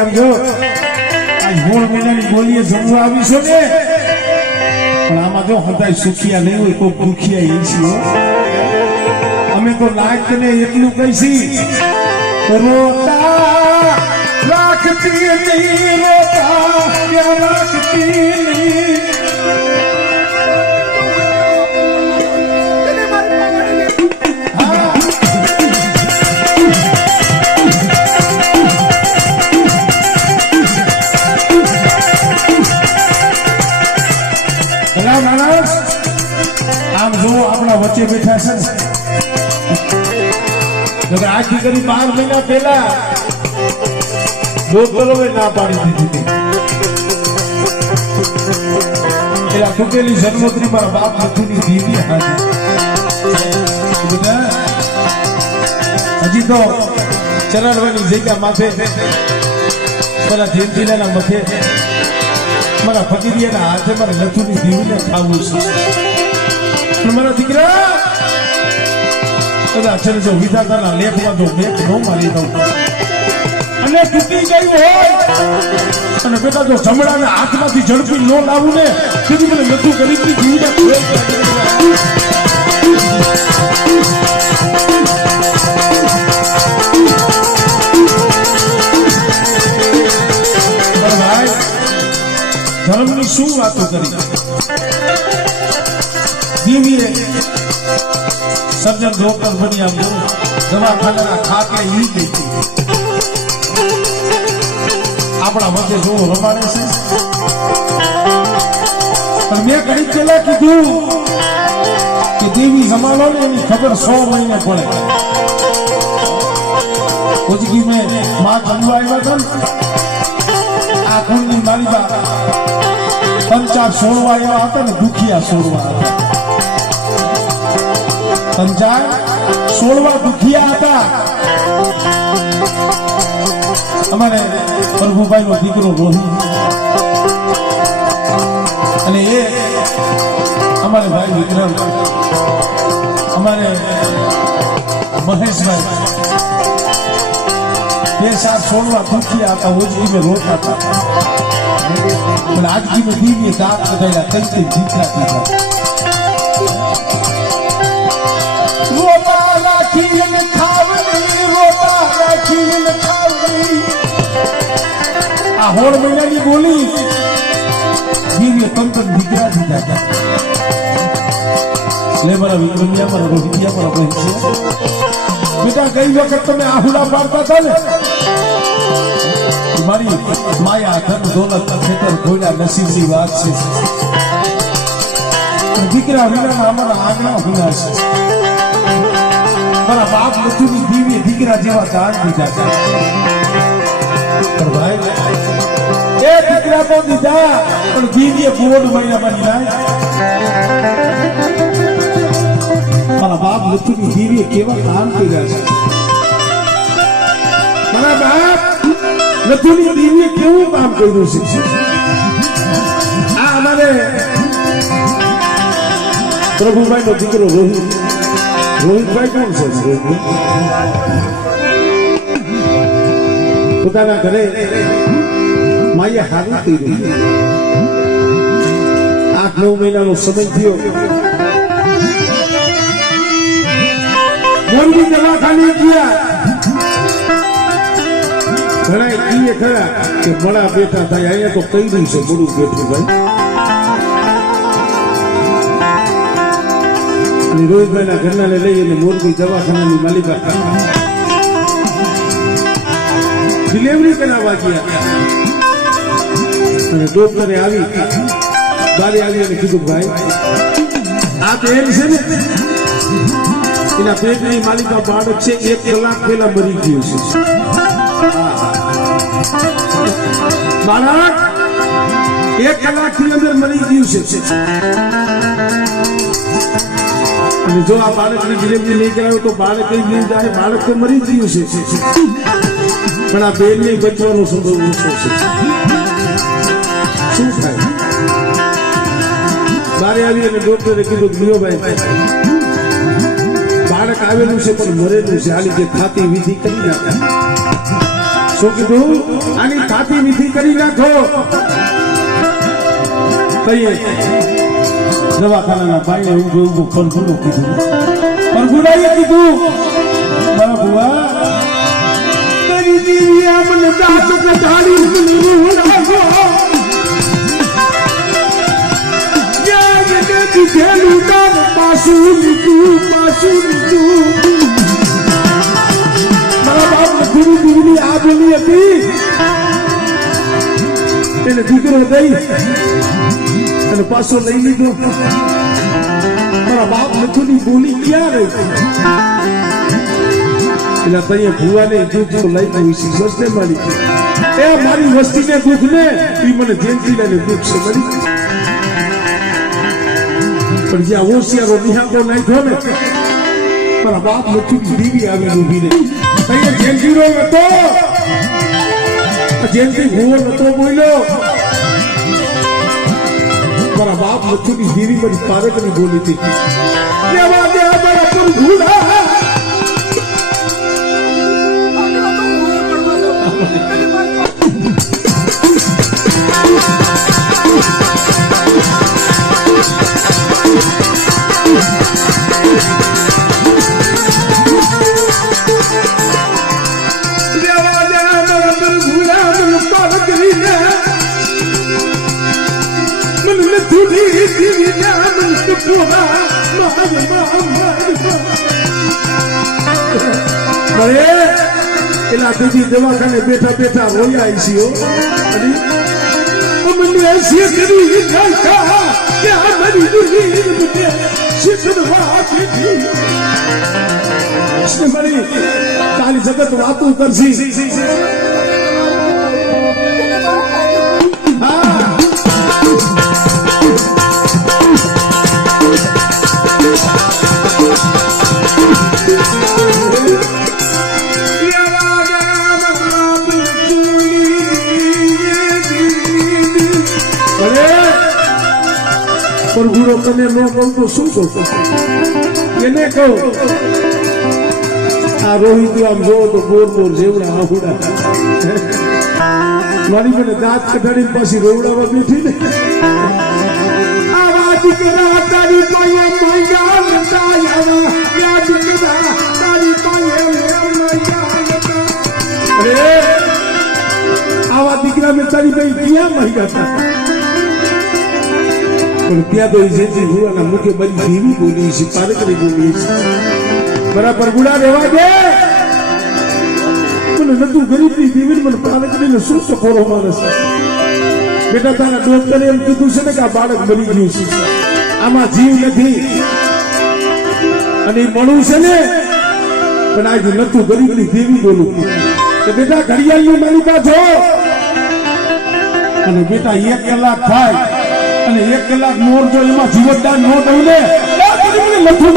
આમ જો આજ 16 મહિનાની બોલીએ જમવા આવીશો ને પણ આમાં જો હદાય સુખિયા નહીં હોય તો ભૂખિયા એ છીએ અમે તો લાખ ને એટલું કહીશી રોતા રાખતી નહીં રોતા ક્યાં રાખતી નહીં આમ જો આપણા વચ્ચે બેઠા છે ને આખી કરી 12 મહિના પહેલા બોતલોએ ના પાડી દીધી એટલે આ તૂટેલી જન્મોત્રી મારા બાપ લખુની દીવી હજી તો ચરણવાની જગ્યા માથે પેલા જયંતિલાના મથે મારા ફકીરિયાના હાથે મારા લખુની દીવીને ખાવું છે મારા દીકરા કદાચ જો વિધાતાના લેખમાં જો મેઘ ન મારી દઉં અને તૂટી ગઈ હોય અને બેટા જો જમડાના હાથમાંથી ઝડપી ન લાવું ને તેથી મને નતું કરી જીવને ભાઈ ધર્મની શું વાતો કરી દેવીએ સર્જન ડોક્ટર બની આમ દવાખાના ખાકે ઈ ગઈ આપણા મધ્ય જો રમાડે છે પણ મેં કઈ પેલા કીધું કે દેવી જમાલો ને એની ખબર 100 મહિને પડે ઓજગી મેં માં કંદુ આવ્યા હતા આ ખૂનની મારી બા પંચાબ છોડવા આવ્યા હતા ને દુખિયા છોડવા હતા પંચાબ છોડવા દુખિયા હતા અમારે પ્રભુભાઈ નો દીકરો રોહિત અને એ અમારે ભાઈ વિક્રમ અમારે મહેશભાઈ 2 સાત છોડવા દુખિયા હતા ઓજગી મેં રોતા હતા પણ આજકી મેં દીવીએ દાંત કઢાયેલા કઈ જીતના કીધા રોતા રાખીને ખાવડી રોતા રાખીને ખાવડી આ 16 મહિનાની બોલી દીવીએ તંત્ર દીકરા દીધા હતા લે મારા વિક્રમિયા મારા રોહિતિયા મારા બહેન બેટા ગઈ વખત તમે આહુડા પાડતા હતા ને મારી માયા ધન દોલત ખેતર ઘોડ્યા નસીબની વાત છે દીકરા વિનાના અમારા આંગણા વિના છે મારા બાપ લખુની દીવીએ દીકરા જેવા દાન દીધા છે પણ ભાઈ એ દીકરા તો દીધા પણ દીવીએ બોર્ડ મહિનામાં દીધા મારા બાપ લખુની દીવીએ કેવા દાન કર્યા છે મારા બાપ લખુની દીવીએ કેવું કામ કર્યું છે આ અમારે પ્રભુભાઈ નો દીકરો રોહિતભાઈ કોણ છે પોતાના ઘરે માએ હારું કર્યું 8-9 મહિનાનો સમય થયો મોરબી દવાખાને ગયા ઘણા કીએ ખરા કે બડા બેઠા થાય અહીંયા તો કઈ દઉં છે બડું બેઠું ભાઈ રોહિતભાઈના ઘરના લઈ અને મોરબી દવાખાનાની માલિકા ડિલિવરી કરાવવા ગયા અને ડોક્ટરે આવી બારી આવી અને કીધું ભાઈ આ બેન છે ને એના પેટની માલિકા બાળક છે 1 કલાક પહેલા મરી ગયું છે બાળક 1 કલાકની અંદર મરી ગયું છે અને જો આ બાળકની ડિલિવરી નહીં કરાવે તો બાળક નહીં જાય બાળક તો મરી ગયું છે પણ આ બેન ને બચવાનો સંભવ ઓછો છે શું થાય બારે આવી અને ડોક્ટરે કીધું ભાઈ બાળક આવેલું છે પણ મરેલું છે આલી જે ખાતી વિધિ કરી નાખે શું કીધું આની થાતી વિધિ કરી નાખો કહીએ દવાખાનાના ભાઈને હું જોયું પરગુડો કીધું પરગુડાએ કીધું મારા ભુવા તારી દીવી મને દાંત કઢાડી ઉડાવો કીધેલું દાન પાછું લીધું મારા બાપ ગુરુ ગુરુની આ બોલી હતી એને દીકરો દઈ અને પાછો લઈ લીધો મારા બાપ લખુની બોલી ક્યાં રહી એટલે તઈએ ભુવાને દુઃખ લઈ ગયું સસ્તે મળી એ મારી વસ્તીને દુઃખ ને એ મને જયંતીલાને દુઃખ છે મળી પણ જ્યાં હોશિયારો નિહાળો નાખ્યો ને મારા બાપ લખું દીવી આવી ઊભી ને કઈ જયંતીરો હતો જયંતી ભુવો નતો બોલ્યો મારા બાપ લખુની દીવી મારી પારકની બોલી હતી દેવા દે મારા પર ભૂલા દવાખાને બેઠા બેઠા રોયા છીએ તારી જગત વાતું કરશી પરગુડો તને ન કહું તો શું કહું એને કહું આ રોહિત આમ જો તો બોર જેવડા આહુડા મારી મને દાંત કઢાડી પછી રોવડાવા બેઠી ને આવા દીકરા તારી પાસે મૈયા નતા યા દીકરા તારી પાસે અરે આવા દીકરા મેં તારી પાસે ક્યાં મૈયા હતા પણ ત્યાં તો જેથી ભુવાના મુખે બધી દેવી બોલી છે પારકરી બોલી છે બરાબર ગુડા રહેવા દે મને નતું ગરીબની દેવી મને પારકરીને શું સફોરો માણસ બેટા તારા ડોક્ટરે એમ કીધું છે ને કે આ બાળક મરી ગયું છે આમાં જીવ નથી અને એ મળવું છે ને પણ આજે નતું ગરીબની દેવી બોલું તો બેટા ઘડિયાળની માલિકા છો અને બેટા 1 કલાક થાય અને 1 કલાક મોર જો એમાં જીવતદાન ન દઉં ને લખું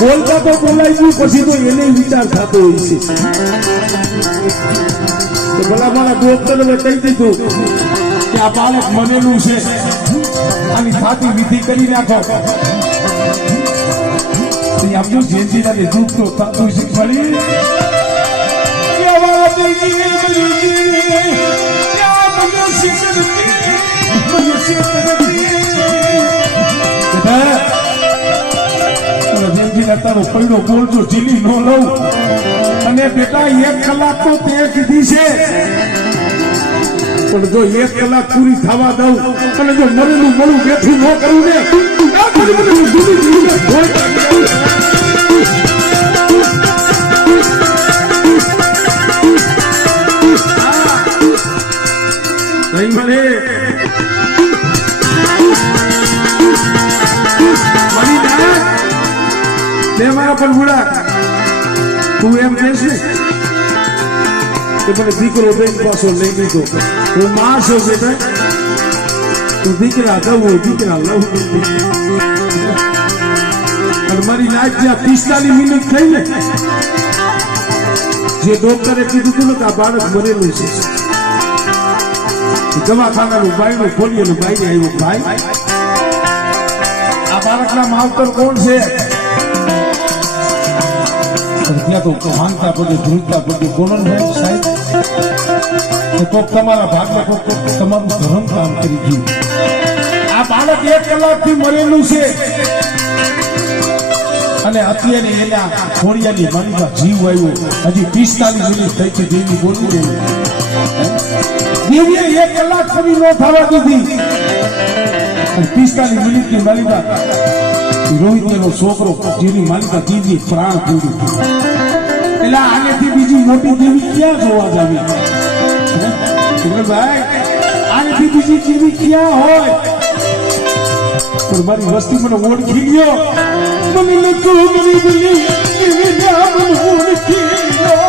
બોલતા તો બોલાઈ ગયું પછી તો એને વિચાર થતો હોય છે ભલા મારા ડોક્ટર કહી દીધું કે આ બાળક મનેલું છે આની થાતી વિધિ કરી નાખો આપજો જયંતીલાને દુઃખ તો થતું શીખવાડી જયંતીલા તારો પૈડો બોલજો ઢીલી ન લઉં અને બેટા 1 કલાક તો તે કીધી છે પણ જો 1 કલાક પૂરી થવા દઉં અને જો મરેલું મળું બેઠું ન કરું ને નહીં મળે મારા પણ ગુડા તું એમ કહેશ ને કે મને દીકરો બેન પાછો લઈ લીધો હું માં છું બેટા તું દીકરા દઉં દીકરા લઉં અને મારી લાઈફ જ્યાં 45 મિનિટ થઈ ને જે ડોક્ટરે કીધું હતું ને કે આ બાળક મરેલું છે, દવાખાનાનું બાયણું ખોલ્યું, બાઈને આવ્યો, ભાઈ આ બાળકના માવતર કોણ છે? ત્યાં તો ભાંગતા પગે ધ્રુજતા પગે બોલો ને સાહેબ, કોક તમારા ભાગમાં કોક તમારું ધર્મ કામ કરી ગયું. આ બાળક 1 કલાકથી મરેલું છે અને અત્યારે એના ખોડિયાની મનમાં જીવ આવ્યો. હજી 45 મિનિટ થઈ છે દેવી બોલી દેવી. દેવીએ 1 કલાક ફરી ન થવા દીધી અને 45 મિનિટની માલિકા રોહિતનો છોકરો જેની માલિકા દેવીએ પ્રાણ પૂર્યું. એટલે આનેથી બીજી મોટી દેવી ક્યાં જોવા જાવી? ભાઈ આનેથી બીજી દેવી ક્યાં હોય? પણ મારી વસ્તી મને ઓળખી ગયો. મને નતું ગરીબની એવી નામ ઓળખી ગયો.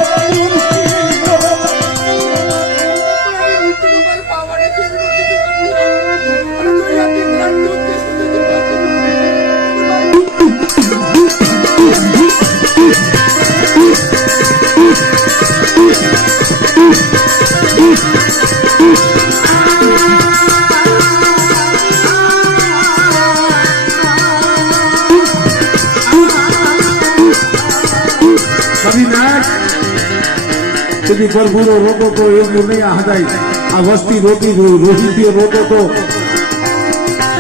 ભરભૂરો રોતો તો એવું નહીં હદાય. આ વસ્તી રોતી રોહિતીએ રોતો તો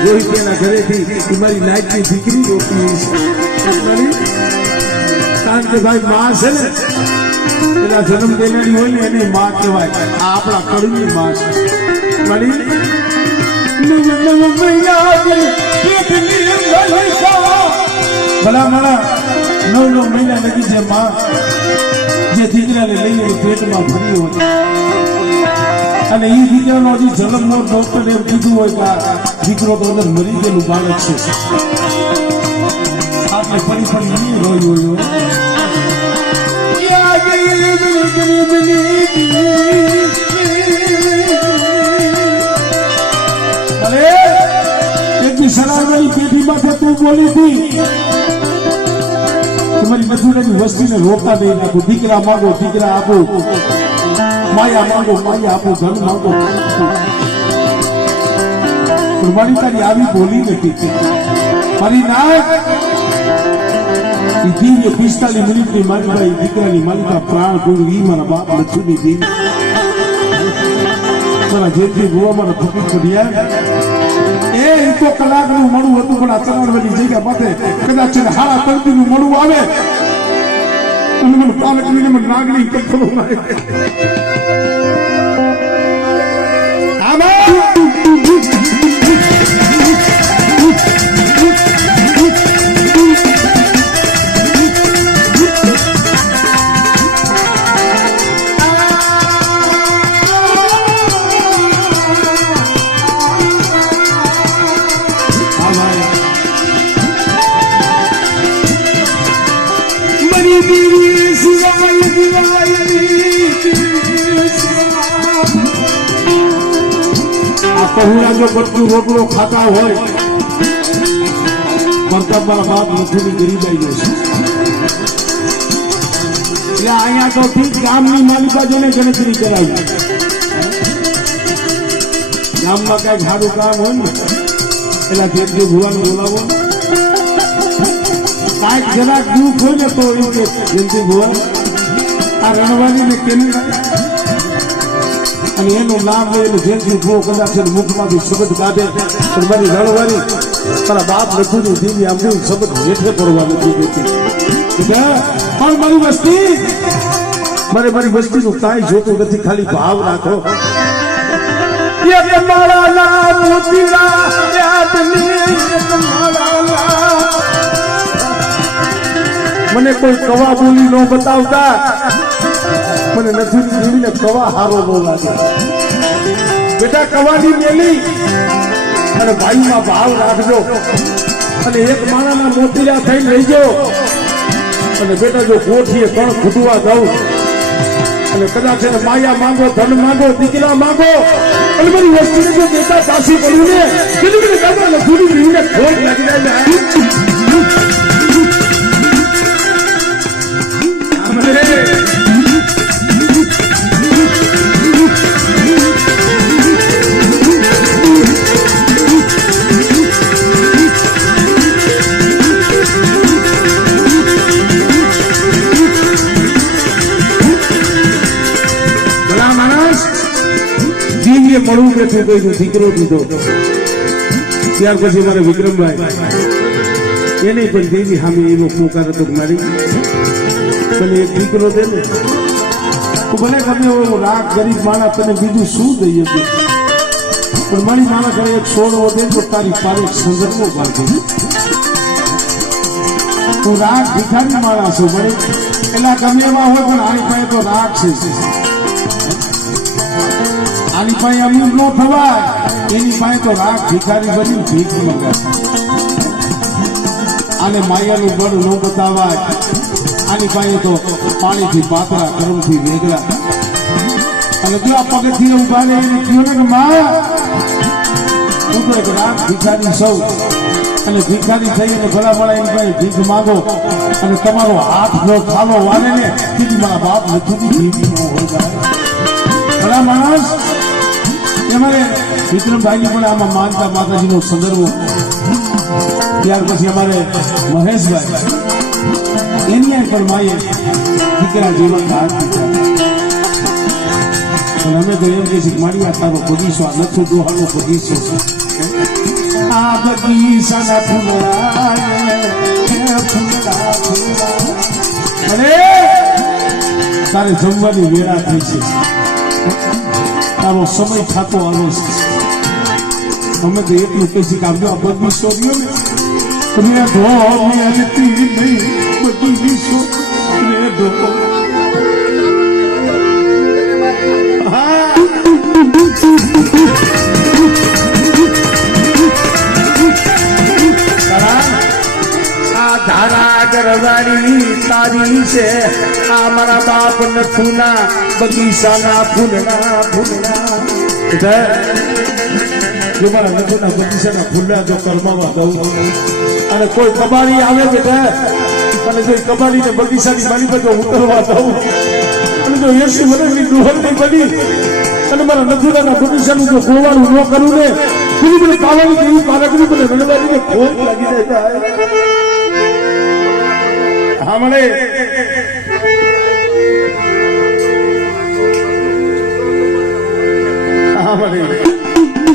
રોહિતીના ઘરેથી તમારી નાઈટની દીકરી રોતી. કારણ કે ભાઈ માં છે ને પેલા જન્મ દેનારી હોય ને એને માં કહેવાય. આ આપણા કડની માં છે. ભલા મારા 9 મહિના લગી છે માં જે દીકરાને લઈને પેટમાં ફરી હોય અને એ દીકરાનો હજી જન્મનો ડોક્ટર એમ કીધું હોય કે આ દીકરો તો અંદર મરી ગયેલું બાળક છે. આપણે ફરી નહીં રોયું હોય. એક દી સરાવવાની પેઢીમાં તું બોલી હતી તમારી મજૂરની વસ્તીને રોકતા નહીં નાખું. દીકરા માંગો દીકરા આપો, માયા માંગો માયા આપો, ધન માંગો. પણ મારી તારી આવી બોલી નથી. મારી નાક દિવ્ય 45 મિનિટની માલિકા દીકરાની માલિકા પ્રાણ ગુરુ ઈ મારા બાપ લક્ષ્મી દેવી મારા જેથી ગોવા મારા ફકીર કર્યા. એ તો કલાકનું મળું હતું પણ આ ચલાડવાની જગ્યા માથે કદાચ 3:30 નું મળું આવે અને મને પાલકની મને નાગણી કથરો મારે. કહુડા જો બધું રોટલો ખાતા હોય કરતા મારા બાપ નથી ગરીબાઈ જશે. એટલે અહીંયા તો ઠીક ગામની માલિકા જોને ગણતરી કરાવી. ગામમાં કઈક સારું કામ હોય ને પેલા જેટલી ભુવાનું બોલાવો. કાંઈક જરાક દુઃખ હોય ને તો એવું કે જયંતિ ભુવા આ રણવાની ને કેની અને એનું નામ લઈને જયંતિ ભુવો કદાચ મુખમાંથી શબ્દ કાઢે પણ મારી રણવાની તારા બાપ લખું દીવી આમ શબ્દ હેઠે પડવા નથી દેતી. પણ મારી વસ્તી મારી વસ્તીનું કાંઈ જોતું નથી, ખાલી ભાવ રાખો. મને કોઈ કવા બોલી ન બતાવતા મને નથી જીવીને કવા હારો ન લાગે. બેટા કવાની મેલી અને ભાઈમાં ભાવ રાખજો અને એક માણાના મોતીરા થઈને રહીજો. અને બેટા જો કોઠીએ કણ ખૂટવા દઉં અને કદાચ માયા માંગો ધન માંગો દીકરા માંગો અને મારી વસ્તુને જો બેટા પાછી પડ્યું ને કીધું દાદા લખુડી જીવીને ખોટ લાગી જાય. દીકરીએ મળવું બેઠું કહ્યું દીકરો દીધો ત્યાર પછી મારે વિક્રમભાઈ એને પણ દેવી સામે એવો પોકાર હતો મારી પણ એક દીકરો દે ને તો ભલે ગમે એવો રાગ ગરીબ માણસ તને બીજું શું દઈએ પણ મારી માણસ કરે એક સોળવો દે તો તારી પારે સંદર્ભો ભાગે હું રાગ ભિખારી માણસ છું ભલે એટલા ગમે એવા હોય પણ આની પાસે તો રાગ છે આની પાસે અમીર ન થવાય એની પાસે તો રાગ ભિખારી બની ભીખ મંગાય આને માયાનું બળ ન બતાવાય આની પાસે તો પાણીથી પાતળા કર્મથી વેગળા અને જો આ પગથી ઉભા રહે એને કહ્યું ને કે માં હું તો એક રાગ ભિખારી સૌ અને ભિખારી થઈને ભલા ભલા એની પાસે ભીખ માંગો અને તમારો હાથ જો થાલો વાલે ને તેથી મારા બાપ નથી ભીખ ન હોય જાય ભલા માણસ અમારે વિક્રમભાઈ પણ આમાં માનતા માતાજીનો સંદર્ભ ત્યાર પછી અમારે મહેશભાઈ એની પણ માએ દીકરા જેવા હાથ પણ અમે તો એમ કહીએ મારી આ તારો બગીચો આ નથી દોહાનો બગીચો આ બગીચાના ફૂલડા અરે તારે જમવાની વેળા થઈ છે તારો સમય થતો આવે છે અમે તો એટલું કહીએ કે આવજો આ બગીચો રહ્યો ને બગીચો ધારા ગરવાડી તારી છે આ મારા બાપ નથુના બગીચાના ફૂલના જો મારા નથુના બગીચાના ફૂલના જો કરમાવા દઉં અને કોઈ કબાડી આવે બેટા અને જો કબાડી ને બગીચાની મારી પર ઉતરવા દઉં અને જો 80 વર્ષની દુહરની બની અને મારા નથુના બગીચાનું જો ગોવાળું ન કરું ને બિલકુલ કાવાની જેવી પારકની મને રણવાડીને ખોટ લાગી જાય हमने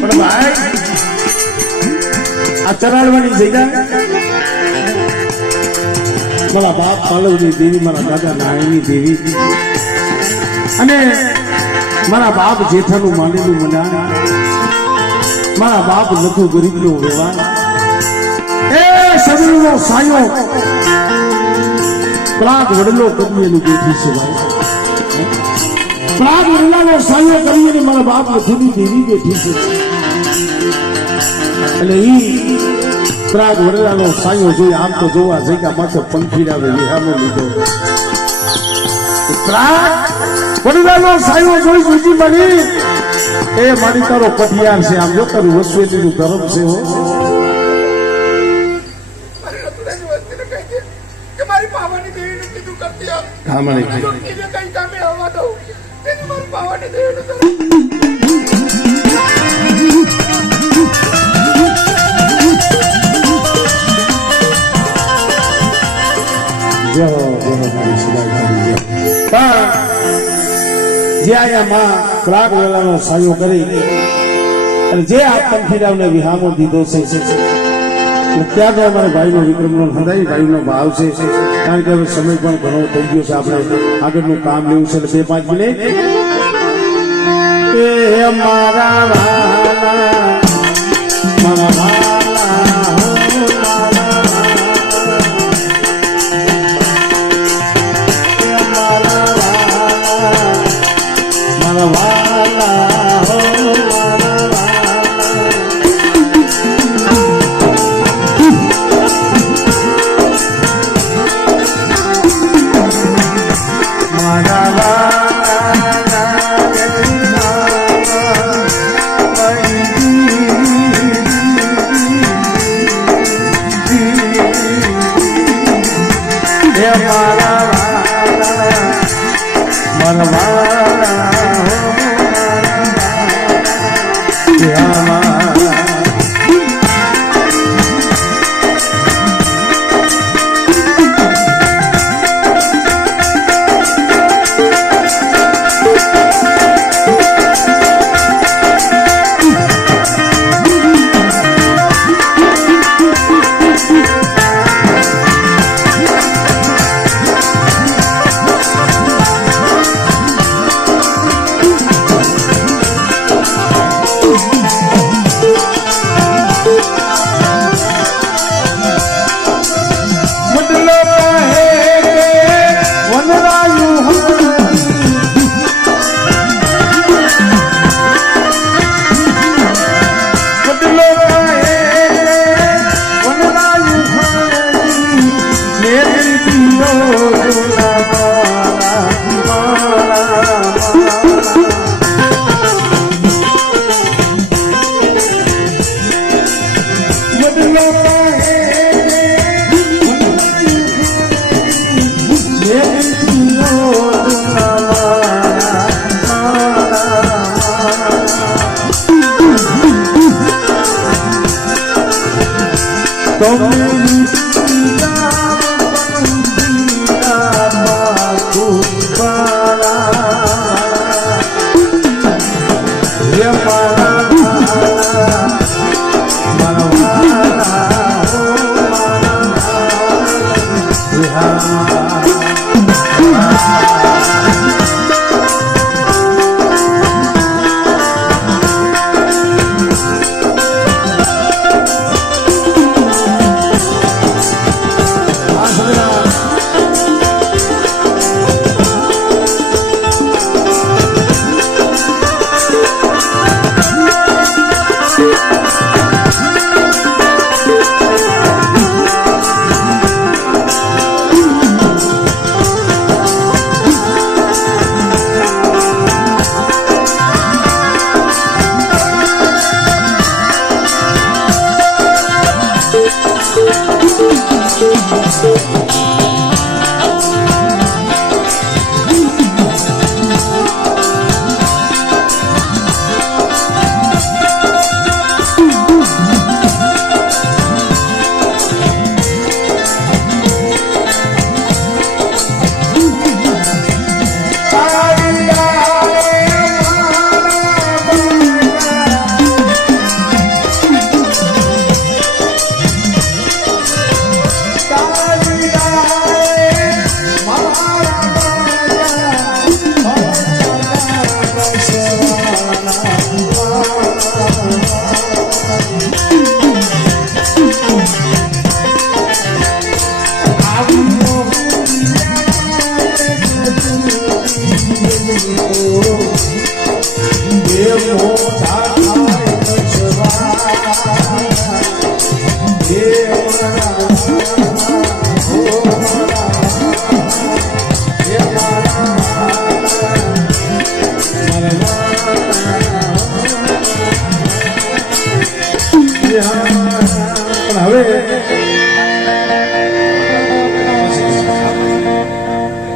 પણ ભાઈ આ ચરાડવાની જગ્યા મારા બાપ પાલવની દેવી મારા દાદા નાયની દેવી અને મારા બાપ જેઠાનું માનેલું મના મારા બાપ લખો ગરીબનો વ્યવહાર એ સદીનો સાયો પ્રાગ વડલો કવિયેલું બેઠી છે ભાઈ પ્રાગ વડલાનો સાયો કરીને મારા બાપ લખુની દેવી બેઠી છે એટલે ઈ પ્રાગ વડલાનો સાયો જોઈ આમ તો જોવા જગ્યા માથે પંખી આવે વિહામો લીધો પ્રાગ વડલાનો સાયો જોઈ બીજી બની એ મારી તારો પટિયાર છે આમ જો તારું વસવેલીનું ધર્મ છે હો हाँ माने कहीं कामे हवा दो तेरी मर पावने दे જે આયા માં પ્રાગ વેલાનો સાયો કરી અને જે આ કંઠીરાવને વિહામો દીધો છે ત્યાં તો અમારા ભાઈનો વિક્રમનો હૃદય ભાઈનો ભાવ છે કારણ કે હવે સમય પણ ઘણો થઈ ગયો છે આપણે આગળનું કામ લેવું છે એટલે 2-5 મિનિટ એ મારા વાલા મારા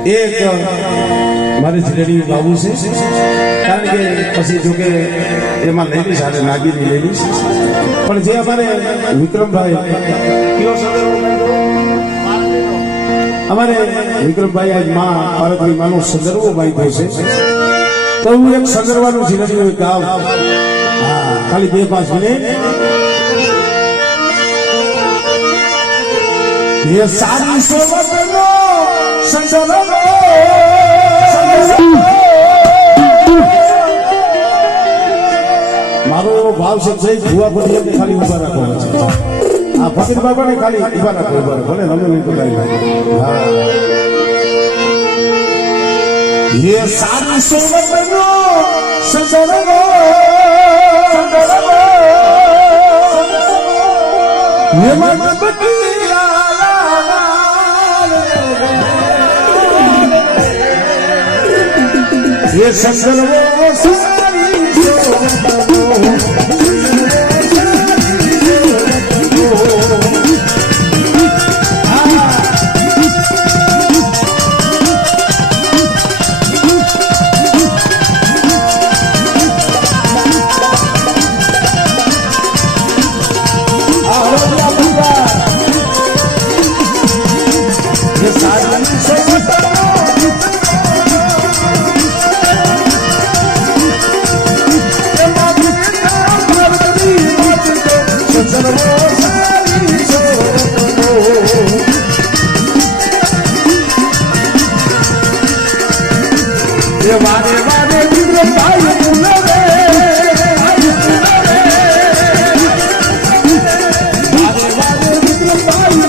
એક મારી જીલડી ગાવું છે કારણ કે પછી જો કે એમાં લેલી સાથે નાગીની લેલી પણ જે અમારે વિક્રમભાઈ કયો સંદર્ભ અમારે વિક્રમભાઈ આજ માં ભારતની માનો સંદર્ભ બાંધ્યો છે તો હું એક સંદર્ભનું જીલડી ગાવ ખાલી 2-5 મિનિટ ये सारी सोवतनो संदर्भ મારો એવો ભાવ છે જય ભુવા પર એમને ખાલી ઉભા રાખવાનો છે આ ફકીર બાબાને ખાલી ઉભા રાખો ભલે રમે નહીં તો કઈ હા ये सारी सोवतनो संदर्भ ये मन ये संदर्भो सारी वादे वादे विक्रम भाई